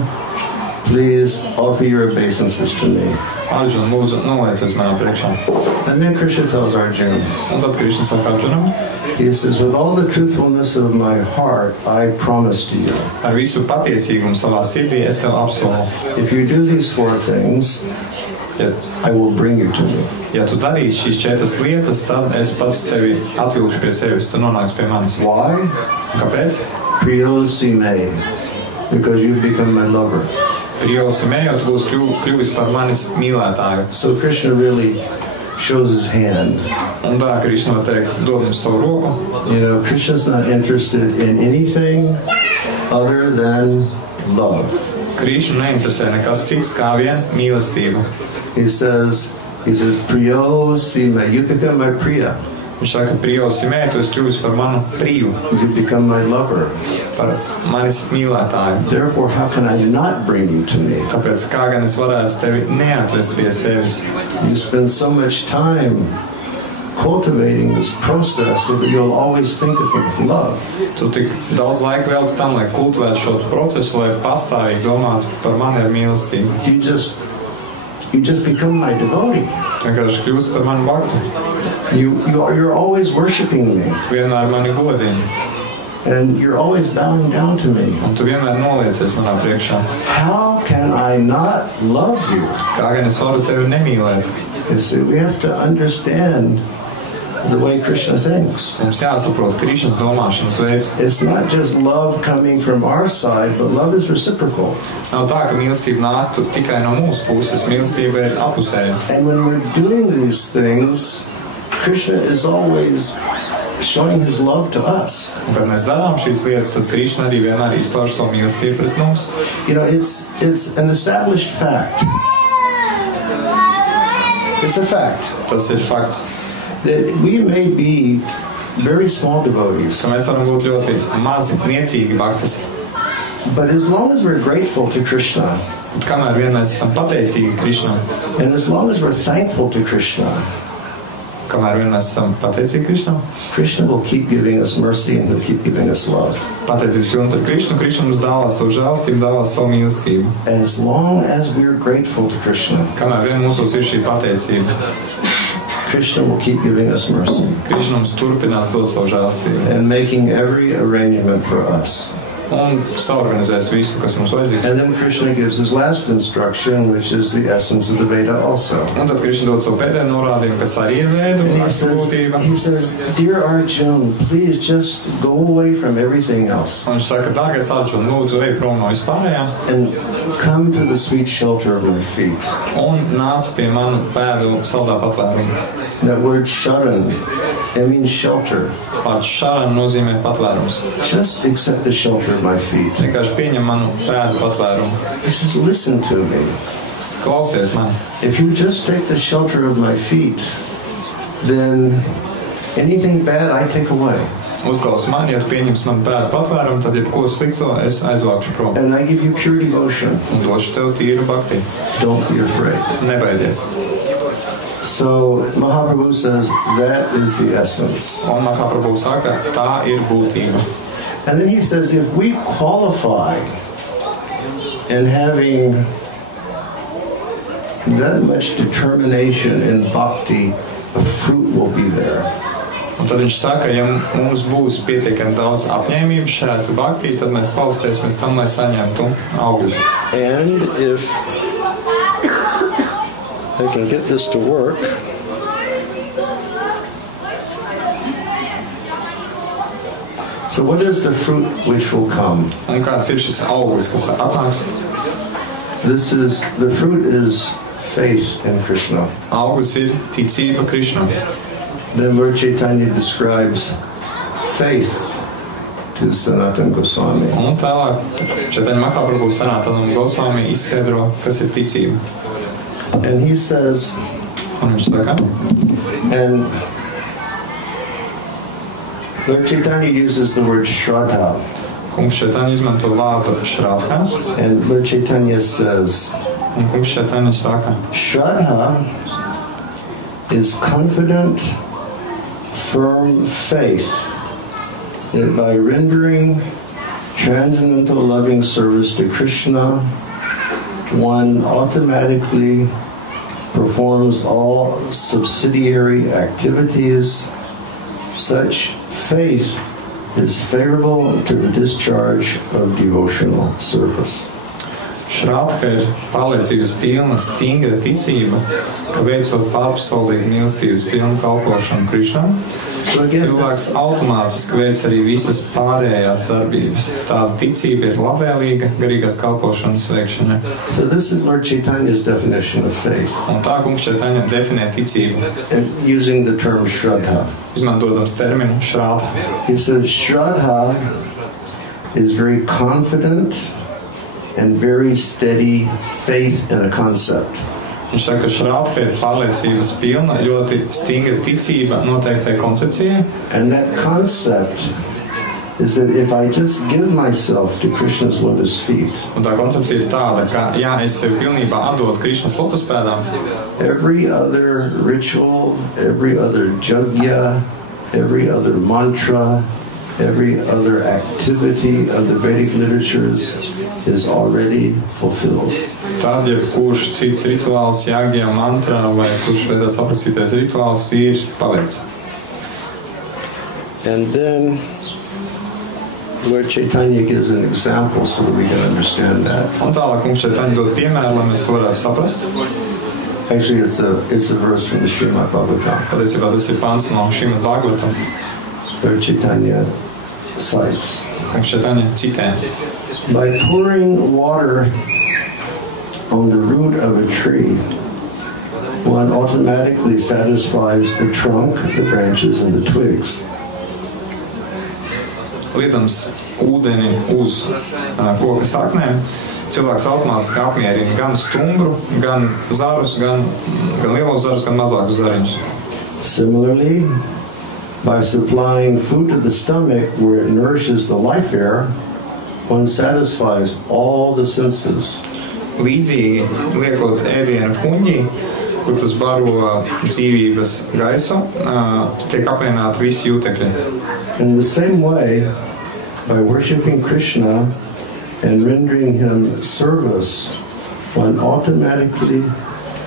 please offer your obeisances to me. Arjuna, lūdzu, noliecies manā priekšā. And then Krishna tells Arjuna, Un tad Krišna saka Arjunam, he says, with all the truthfulness of my heart, I promise to you, ar visu patiesīgumu savā sirdī es tev apsolu. if you do these 4 things, I will bring you to me. Ja tu darīsi šīs 4 lietas, tad es pats tevi atvilkšu pie sevis, tu nonāksi pie manis. Why? Kāpēc? Priosime, because you become my lover. Priosime, jo tu būsi kļuvis par manis mīlētāju. So Krishna really shows his hand. Un tā Krishna var teikt, dod mums savu roku. You know, Krishna's not interested in anything other than love. Krishna neinteresē nekas cits kā vien mīlestība. He says, Priosime, you become my priya. Viņš saka, Priosime, tu esi kļuvis par manu priju, You become my lover. par manis mīlētāju. Therefore, how can I not bring you to me? Tāpēc kā gan es varētu tevi neatvest pie sevis? You spend so much time cultivating this process so that you'll always think of me with love. Tu tik daudz laika velti tam, lai kultivētu šo procesu, lai pastāvīgi domātu par mani ar mīlestību. You just become my devotee. Vienkārši kļūst par manu baktu. You're always worshiping me, Tu vienmēr mani godini, and you're always bowing down to me. un tu vienmēr noliecies manā priekšā. How can I not love you? Kā gan es varu tevi nemīlēt? You see, we have to understand the way Krishna thinks. Mums jāsaprot Krišnas domāšanas veids. It's not just love coming from our side, but love is reciprocal. Nav tā, ka mīlestība nāktu tikai no mūsu puses. Mīlestība ir apusēja. And when we're doing these things, Krishna is always showing his love to us. Un, kad mēs darām šīs lietas, tad Krišna arī vienmēr izpauž savu mīlestību pret mums. You know, it's an established fact. It's a fact Tas ir fakts, that we may be very small devotees, ka mēs varam būt ļoti mazi, niecīgi baktas. but as long as we're grateful to Krishna, Bet kamēr vien mēs esam pateicīgi Krišnam, and as long as we're thankful to Krishna, kamēr vien mēs esam pateicīgi Krišnam, Krishna will keep giving us mercy and he'll keep giving us love. pateicības pilni pret Krišnu, Krišna mums dāvās savu žēlstību, dāvās savu mīlestību. As long as we're grateful to Krishna, Kamēr vien mūsos ir šī pateicība, Krishna will keep giving us mercy Krišna mums turpinās dot savu žēlstību and making every arrangement for us. un saorganizēs visu, kas mums vajadzīgs. And then Krishna gives his last instruction, which is the essence of the Veda also. Un tad Krišna dod savu pēdējo norādījumu, kas arī ir veidu And un būtība. he says, Dear Arjuna, please just go away from everything else Un viņš saka, dārgais Arjun, lūdzu, ej prom no vispārējā and come to the sweet shelter of my feet. un nāc pie manu pēdu saldā patvēruma. That word sharan, it means shelter. Vārds šāran nozīmē patvērums. Just accept the shelter of my feet. Vienkārši pieņem manu pēdu patvērumu. He says, listen to me. Klausies mani. If you just take the shelter of my feet, then anything bad I take away. Uzklausi mani, ja tu pieņemsi manu pēdu patvērumu, tad jebko slikto es aizvākšu prom. And I give you pure devotion. Un došu tev tīru bhakti. Don't be afraid. Nebaidies. So Mahaprabhu says that is the essence. Un Mahaprabhu saka, tā ir būtība. And then he says if we qualify in having that much determination in bhakti, the fruit will be there. Un tad viņš saka, ja mums būs pietiekami daudz apņēmības šajā bhaktī, tad mēs kvalificēsimies tam, lai saņemtu augļus. And if I can get this to work, so what is the fruit which will come? Un kāds ir šis auglis, kas atnāks? The fruit is faith in Krishna. Auglis ir ticība Krišnam. Then Lord Chaitanya describes faith to Sanatana Goswami. Un tālāk Chaitanya Mahaprabhu Sanatana Goswami izskaidro, kas ir ticība. And he says, Un viņš saka, and Lord Chaitanya uses the word Shraddha. kungs Chaitanya izmanto vārdu Shraddha. And Lord Chaitanya says, Un kungs Chaitanya saka, Shraddha is confident, firm faith that by rendering transcendental loving service to Krishna, one automatically performs all subsidiary activities. Such faith is favorable to the discharge of devotional service. Šrādha ir pārliecības pilna, stingra ticība, ka veicot pārpasaulīgu mīlestības pilnu kalpošanu Krišnam, cilvēks automātiski veic arī visas pārējās darbības. Tāda ticība ir labvēlīga garīgās kalpošanas veikšanai. So this is Lord Chaitanya's definition of faith. Un tā kungs Chaitanya definē ticību. And using the term Shraddha. Izmantojams terminu Šrādha. He says Shraddha is very confident and very steady faith in a concept. Viņš saka, ka Šrādha ir pārliecības pilna, ļoti stingra ticība noteiktai koncepcijai. And that concept is that if I just give myself to Krishna's lotus feet, un tā koncepcija ir tāda, ka ja es sevi pilnībā atdodu Krišnas lotuspēdām, every other ritual, every other yajna, every other mantra, every other activity of the Vedic literatures is already fulfilled. Tad, kurš cits rituāls, jāgija, mantra vai kurš veidās aprakstītais rituāls ir paveikts. And then Lord Chaitanya gives an example so that we can understand that. Un tālāk kungs Chaitanya dod piemēru, lai mēs to varētu saprast. Actually, it's a verse from the Srimad Bhagavatam. Patiesībā tas ir pants no Srimad Bhagavatam. Lord Chaitanya cites. Kungs Chaitanya citē. By pouring water on the root of a tree, one automatically satisfies the trunk, the branches, and the twigs. Liedams ūdeni uz koka saknēm, cilvēks automātiski apmierina gan stumbru, gan zarus, gan lielos zarus, gan mazākus zariņus. Similarly, by supplying food to the stomach where it nourishes the life air, one satisfies all the senses. Līdzīgi, liekot ēdienu kuņģī, kur tas baro dzīvības gaisu, tiek apvienāti visi jūtekļi. In the same way, by worshiping Krishna and rendering him service, one automatically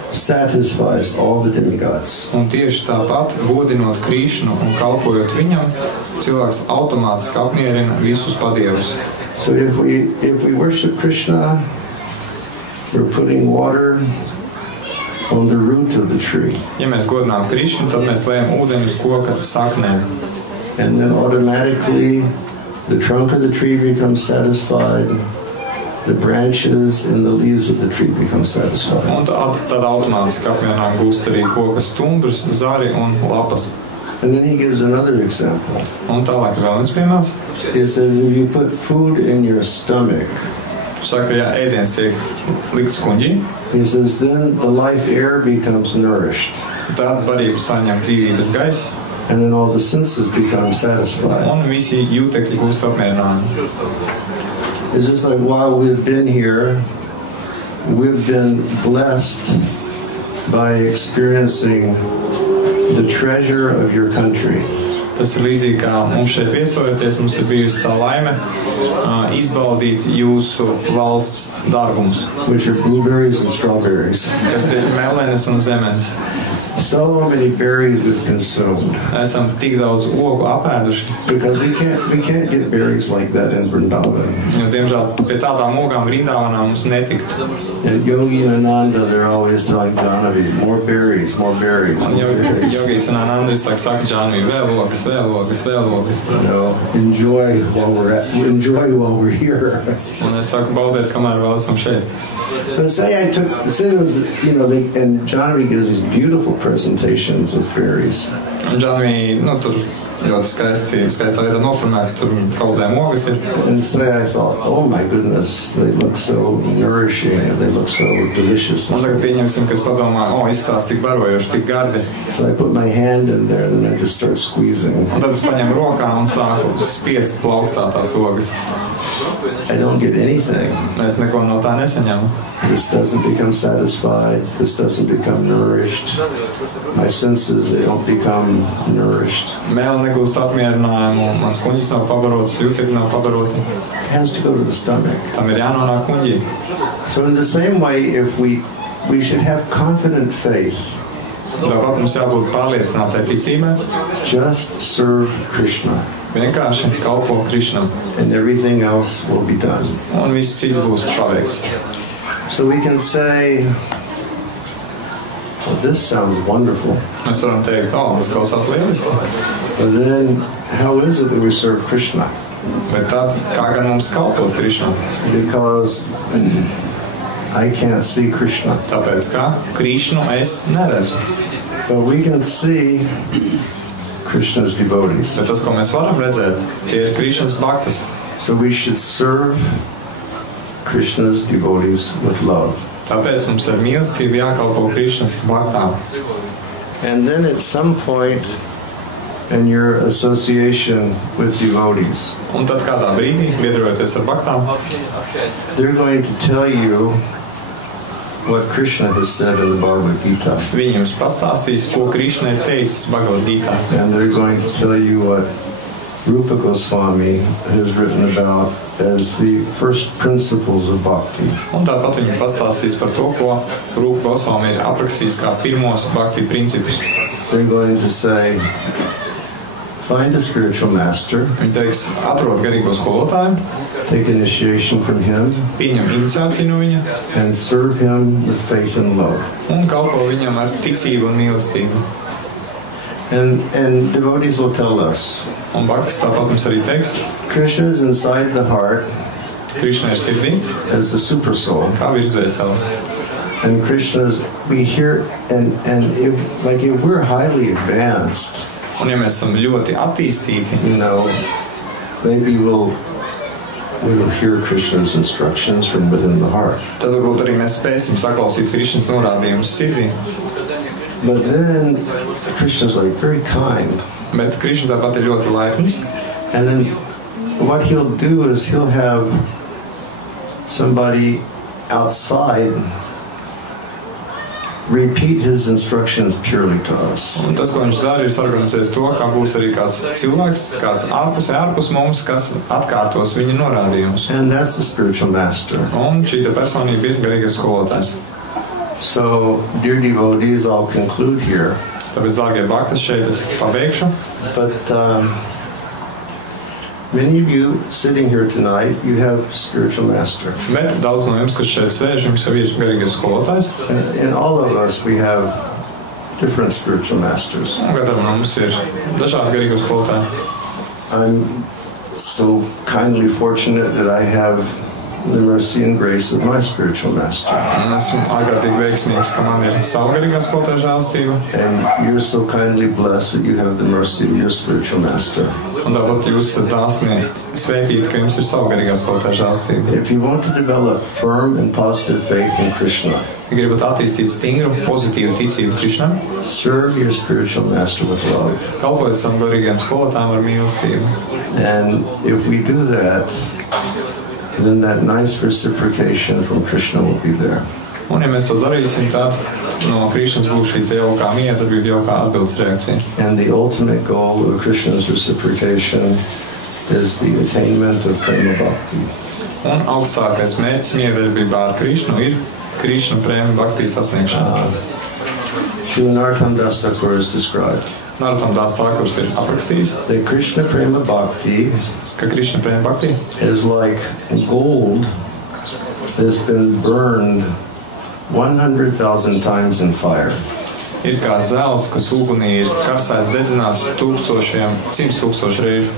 satisfies all the demigods. Un tieši tāpat, godinot Krišnu un kalpojot viņam, cilvēks automātiski apmierina visus padievus. So if we worship Krishna, we're putting water on the root of the tree. Ja mēs godinām Krišnu, tad mēs lejam ūdeni uz koka saknēm. And then automatically the trunk of the tree becomes satisfied, the branches and the leaves of the tree become satisfied. Un tad automātiski apmierinājumi gūst arī koka stumbrs, zari un lapas. And then he gives another example. Un tālāk vēl viens piemērs. He says if you put food in your stomach, saka, ja ēdiens tiek likts kuņģī, he says then the life air becomes nourished. Tad barība saņem dzīvības gaiss. And then all the senses become satisfied. Un visi jūtekļi gūst apmierinājumu. It's just like while we've been here, we've been blessed by experiencing the treasure of your country. Tas ir līdzīgi kā mums šeit viesojoties, mums ir bijusi tā laime izbaudīt jūsu valsts dārgumus. Which are blueberries and strawberries. Kas ir melenes un zemenes. So many berries we've consumed. Esam tik daudz ogu apēduši. Because we can't get berries like that in Vrindavan. Jo, diemžēl, pie tādām ogām Vrindavanā mums netikt. And Yogi and Ananda, they're always telling Jahnavi, more berries, more berries, more berries. Yogis un Ananda visu laiku saka Jahnavi, vēl ogas, vēl ogas, vēl ogas. No, enjoy while we're here. Un es saku, baudiet, kamēr vēl esam šeit. But say it was, and Jahnavi gives these beautiful presentations of berries. Un Jahnavi, tur ļoti skaistā veidā noformēts, tur kaudzēm ogas ir. And so I thought, oh my goodness, they look so nourishing and they look so delicious. Un tagad pieņemsim, ka es padomāju, izstāst tik barojoši, tik gardi. So I put my hand in there and then I just start squeezing. Un tad es paņemu rokā un sāku spiest plaukstā tās ogas. I don't get anything. Es neko no tā nesaņemu. This doesn't become satisfied. This doesn't become nourished. My senses, they don't become nourished. Mēle negūst apmierinājumu, mans kuņģis nav pabarots, jūtekļi nav pabaroti. It has to go to the stomach. Tam ir jānonāk kuņģī. So in the same way, if we should have confident faith. Tāpat mums jābūt pārliecinātai ticībai. Just serve Krishna. Vienkārši kalpo Krišnam. And everything else will be done. Un viss cits būs paveikts. So we can say, well, this sounds wonderful. Mēs varam teikt, tas klausās lieliski. But then, how is it that we serve Krishna? Bet tad, kā gan mums kalpot Krišnam? Because I can't see Krishna. Tāpēc, kā Krišnu es neredzu. But we can see Krishna's devotees. Bet tas, ko mēs varam redzēt, tie ir Krišnas bhaktas. So we should serve Krishna's devotees with love. Tāpēc mums ar mīlestību jākalpo Krišnas bhaktām. And then at some point in your association with devotees, Un tad kādā brīdī, biedrojoties ar bhaktām, they're going to tell you what Krishna has said in the Bhagavad Gita. viņi jums pastāstīs, ko Krišna ir teicis Bhagavad Gītā. And they're going to tell you what Rupa Goswami has written about as the first principles of bhakti. Un tāpat viņi pastāstīs par to, ko Rupa Goswami ir aprakstījis kā pirmos bhakti principus. They're going to say, find a spiritual master, Viņi teiks, atrod garīgo skolotāju, take initiation from him, pieņem iniciāciju no viņa and serve him with faith and love. un kalpo viņam ar ticību un mīlestību. And devotees will tell us, Un bhaktis tāpat mums arī teiks, Krishna is inside the heart Krišna ir sirdī, as the super soul. kā virsdvēseles. And Krishna's, we hear, and if we're highly advanced, Un ja mēs esam ļoti attīstīti, you know, maybe we'll hear Krishna's instructions from within the heart. tad varbūt arī mēs spēsim saklausīt Krišnas norādījumus sirdī. But then Krishna's like very kind. Bet Krišna tāpat ir ļoti laipns. And then what he'll do is he'll have somebody outside repeat his instructions purely to us. Un tas, ko viņš dara, ir sarganizēs to, kā būs arī kāds cilvēks, kāds ārpus mums, kas atkārtos viņa norādījumus. And that's the spiritual master. Un šī personība ir garīgais skolotājs. So, dear devotees, I'll conclude here. Tāpēc, dārgie bhaktas, šeit es pabeigšu. But many of you sitting here tonight, you have spiritual master. Bet daudz no jums, kas šeit sēž, jums jau ir garīgais skolotājs. And all of us, we have different spiritual masters. Un katram no mums ir dažādi garīgo skolotāji. I'm so kindly fortunate that I have the mercy and grace of my spiritual master. Un esmu ārkārtīgi veiksmīgs, ka man ir sava garīgā skolotāja žēlastība. And you're so kindly blessed that you have the mercy of your spiritual master. Un tāpat jūs esat dāsni svētīti, ka jums ir sava garīgā skolotāja žēlastība. If you want to develop firm and positive faith in Krishna, Ja gribat attīstīt stingru, pozitīvu ticību Krišnam, serve your spiritual master with love. kalpojiet savam garīgajam skolotājam ar mīlestību. And if we do that, then that nice reciprocation from Krishna will be there. Un ja mēs to darīsim, tad no Krišnas būs šī te jaukā miedarbība, jaukā atbildes reakcija. And the ultimate goal of Krishna's reciprocation is the attainment of prema bhakti. Un augstākais mērķis miedarbībā ar Krišnu ir Krišna prēma bhaktī sasniegšana. Srila Narottam Das Thakur has described Narottam Das Thakurs ir aprakstījis, that Krishna prema bhakti ka Krišna prēma bhaktī is like gold that's been burned 100,000 times in fire. ir kā zelts, kas ugunī ir karsēts, dedzināts 100,000 reižu.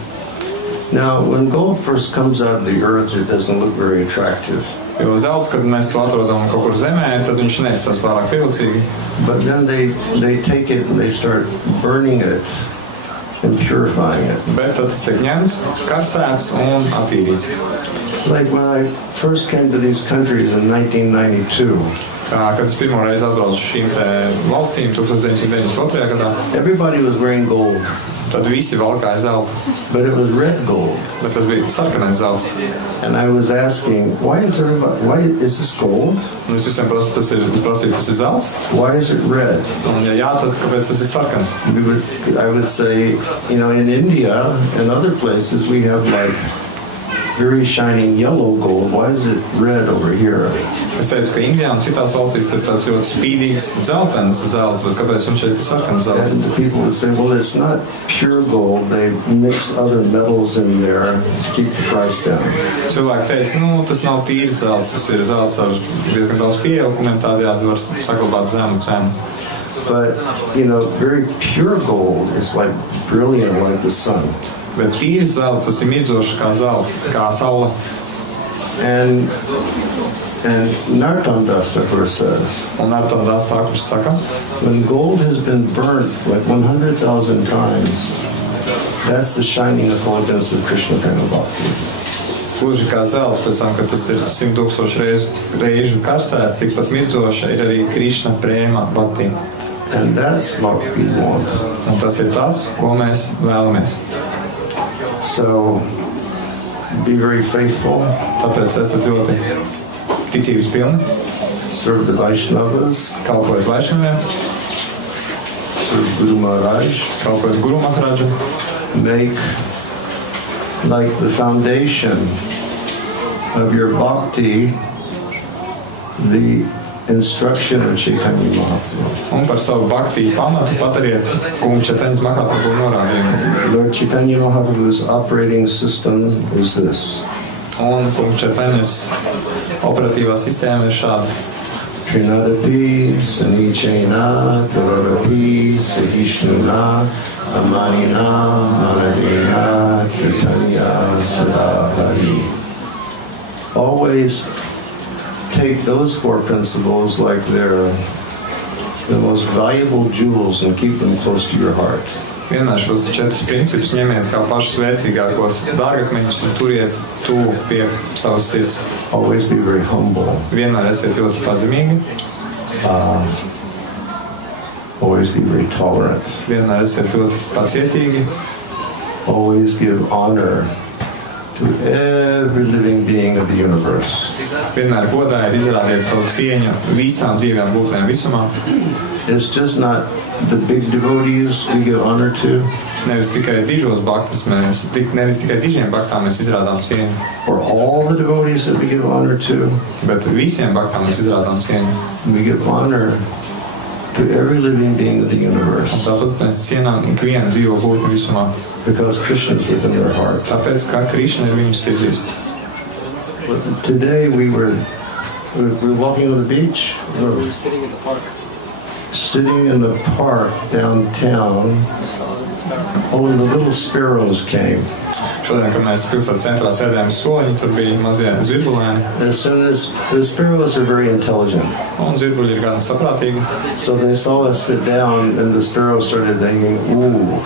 Now, when gold first comes out of the earth, it doesn't look very attractive. Jo zelts, kad mēs to atrodam kaut kur zemē, tad viņš neizskatās pārāk pievilcīgi. But then they take it and they start burning it and purifying it. Bet tad tas tiek ņemts, karsēts un attīrīts. Like when I first came to these countries in 1992, Kad es pirmo reizi atbraucu uz šīm te valstīm 1992. gadā, everybody was wearing gold, tad visi valkāja zeltu, but it was red gold. bet tas bija sarkanais zelts. And I was asking, why is this gold? Un es visiem prasīju, tas ir zelts, Why is it red? un ja jā, tad kāpēc tas ir sarkans? I would say, in India and other places we have like very shining yellow gold. Why is it red over here? Es teicu, ka Indijā un citās valstīs ir tāds ļoti spīdīgs dzeltens zelts, bet kāpēc mums šeit ir sarkans zelts? And the people would say, well, it's not pure gold. They mix other metals in there to keep the price down. Cilvēki teica, tas nav tīrs zelts, tas ir zelts ar diezgan daudz pieaukumiem, tādējādi var saglabāt zemu cenu. But, very pure gold is like brilliant like the sun. Bet tīrs zelts, tas ir mirdzošs kā zelts, kā saule. And Narottam Das Thakur says, Un Narottam Das Thakur saka, when gold has been burnt like 100,000 times, that's the shining effulgence of Krishna Prema Bhakti. Gluži kā zelts, pēc tam, kad tas ir 100,000 reižu karsēts, tikpat mirdzoša ir arī Krishna Prema Bhakti. And that's what we want. Un tas ir tas, ko mēs vēlamies. So, be very faithful. Tāpēc esat ļoti ticības pilni. Serve the Vaishnavas. Kalpojat Vaishnaviem. Serve Guru Maharaj. Kalpojat Guru Maharaju. Make like the foundation of your bhakti the instruction of Chaitanya Mahaprabhu. Un par savu bhakti pamatu patariet kungu Chaitanya Mahaprabhu norādījumu. Lord Chaitanya Mahaprabhu's operating system is this. Un kungu Chaitanya's operatīvā sistēma ir šāda. Trinadapi, Sanichena, Torodapi, Sahishnuna, Amanina, Manadena, Kirtanya, Sadahari. Always take those four principles like they're the most valuable jewels and keep them close to your heart. Vienmēr šos 4 principus ņemiet kā pašus vērtīgākos dārgakmeņus un turiet tuvu pie savas sirds. Always be very humble. Vienmēr esiet ļoti pazemīgi. Always be very tolerant. Vienmēr esiet ļoti pacietīgi. Always give honor to every living being of the universe. Vienmēr godājiet, izrādiet savu cieņu visām dzīvām būtnēm visumā. It's just not the big devotees we give honor to. Nevis tikai dižos bhaktas nevis tikai dižiem bhaktām mēs izrādām cieņu. Or all the devotees that we give honor to. Bet visiem bhaktām mēs izrādām cieņu. We give honor to every living being of the universe. Tāpat mēs cienām ikvienu dzīvo būtni visumā. Because Krishna is within their heart. Tāpēc kā Krishna ir viņu sirdīs. Today we were walking on the beach. We were sitting in the park. Sitting in the park downtown. Oh, and the little sparrows came. Šodien, kad mēs pilsētas centrā sēdējām soliņi, tur bija mazie zvirbulēni. As soon as the sparrows are very intelligent. Un zvirbuļi ir gan saprātīgi. So they saw us sit down and the sparrows started thinking, ooh,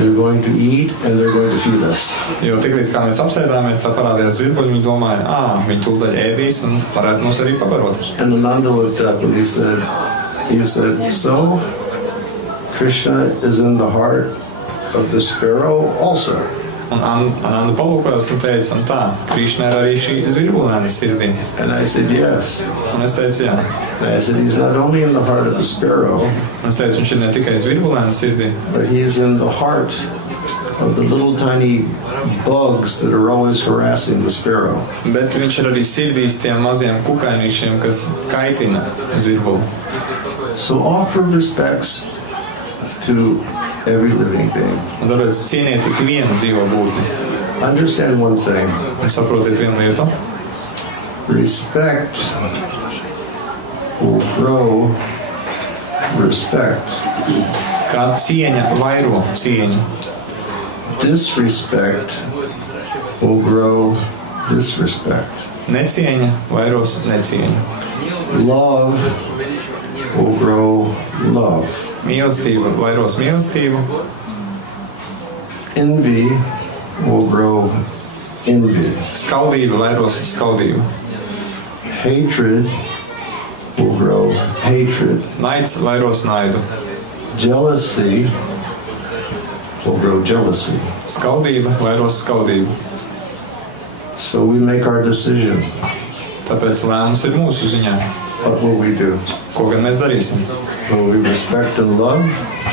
they're going to eat and they're going to feed us. Jo tiklīdz kā mēs apsēdāmies, tā parādījās zvirbuļi, viņi domāja, viņi tūdaļ ēdīs un varētu mums arī pabarot. And Ananda looked up and he said, so Krishna is in the heart of the sparrow also. Un Ananda palūkojās un teica, tā, Krishna ir arī šī zvirbulēna sirdī. And I said, yes. Un es teicu, jā. And I said, he's not only in the heart of the sparrow, Un es teicu, viņš ir ne tikai zvirbulēna sirdī, but he's in the heart of the little tiny bugs that are always harassing the sparrow. bet viņš ir arī sirdīs tiem maziem kukainīšiem, kas kaitina zvirbuli. So offer respects to every living being. Un tāpēc cieniet ikvienu dzīvo būtni. Understand one thing. Un saprotiet vienu lietu. Respect will grow respect. Kā cieņa vairo cieņu. Disrespect will grow disrespect. Necieņa vairos necieņu. Love will grow love. Mīlestība vairos mīlestību. Envy will grow envy. Skaudība vairos skaudību. Hatred will grow hatred. Naids vairos naidu. Jealousy will grow jealousy. Skaudība vairos skaudību. So we make our decision. Tāpēc lēmums ir mūsu ziņā. What will we do? Ko gan mēs darīsim? Will we respect and love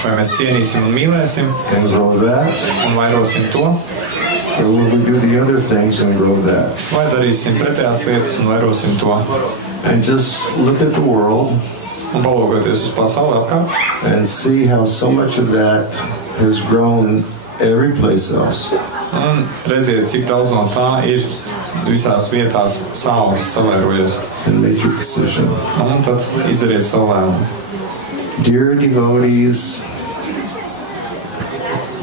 Vai mēs cienīsim un mīlēsim and grow that? un vairosim to? Or will we do the other things and grow that? Vai darīsim pretējās lietas un vērosim to. And just look at the world Un palūkoties uz pasauli apkārt and see how so much of that has grown every place else. un redziet, cik daudz no tā ir visās vietās saules savairojies. And make your decision. Un tad izdariet savu lēmumu. Dear devotees,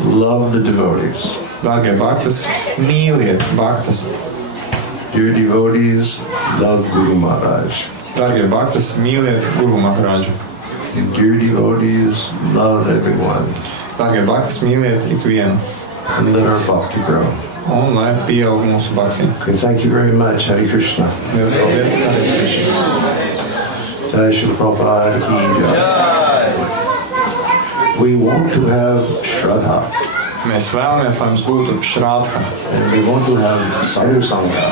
love the devotees. Dārgie bhaktas, mīliet bhaktas. Dear devotees, love Guru Maharaj. Dārgie bhaktas, mīliet Guru Maharāģu. And dear devotees, love everyone. Dārgie bhaktas, mīliet ikvienu. And let our bhakti grow. Un lai pieaug mūsu bhakti. Okay, thank you very much. Hare Krishna. Liels paldies. Jai Shri Prabhupada ki jai. We want to have Shraddha. Mēs vēlamies, lai mums būtu šrādha. And we want to have Sadhu Sangha.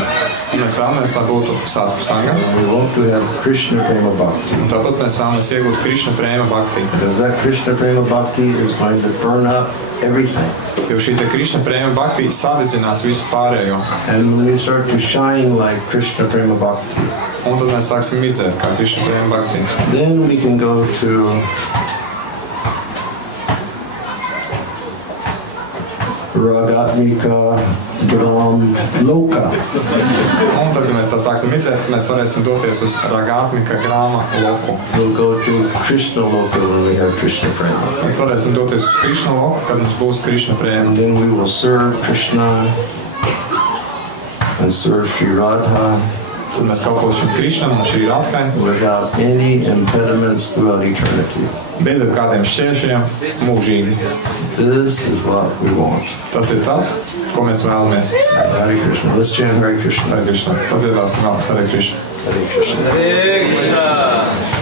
Mēs vēlamies, lai būtu sadhu sanga. We want to have Krishna Prema Bhakti. Un tāpat mēs vēlamies iegūt Krišna prēma bhakti. Because that Krishna Prema Bhakti is going to burn up everything. Jo šī te Krišna prēma bhakti sadedzinās visu pārējo. And when we start to shine like Krishna Prema Bhakti, Un tad mēs sāksim mirdzēt kā Krišna prēma bhakti. then we can go to Ragatmika Gram Loka. Un tad, kad mēs tā sāksim mirdzēt, mēs varēsim doties uz Ragātmika grāma loku. We'll go to Krishna Loka when we have Krishna Prema. Mēs varēsim doties uz Krišna loku, kad mums būs Krišna prēma. And then we will serve Krishna and serve Sri Radha Tad mēs kalposim Krišnam un šī Radhai without any impediments throughout eternity. bez kādiem šķēršļiem mūžīgi. This is what we want. Tas ir tas, ko mēs vēlamies. Hare Krishna. Let's chant Hare Krishna. Hare Krishna. Padziedāsim vēl Hare Krishna. Hare Krishna. Hare Krishna.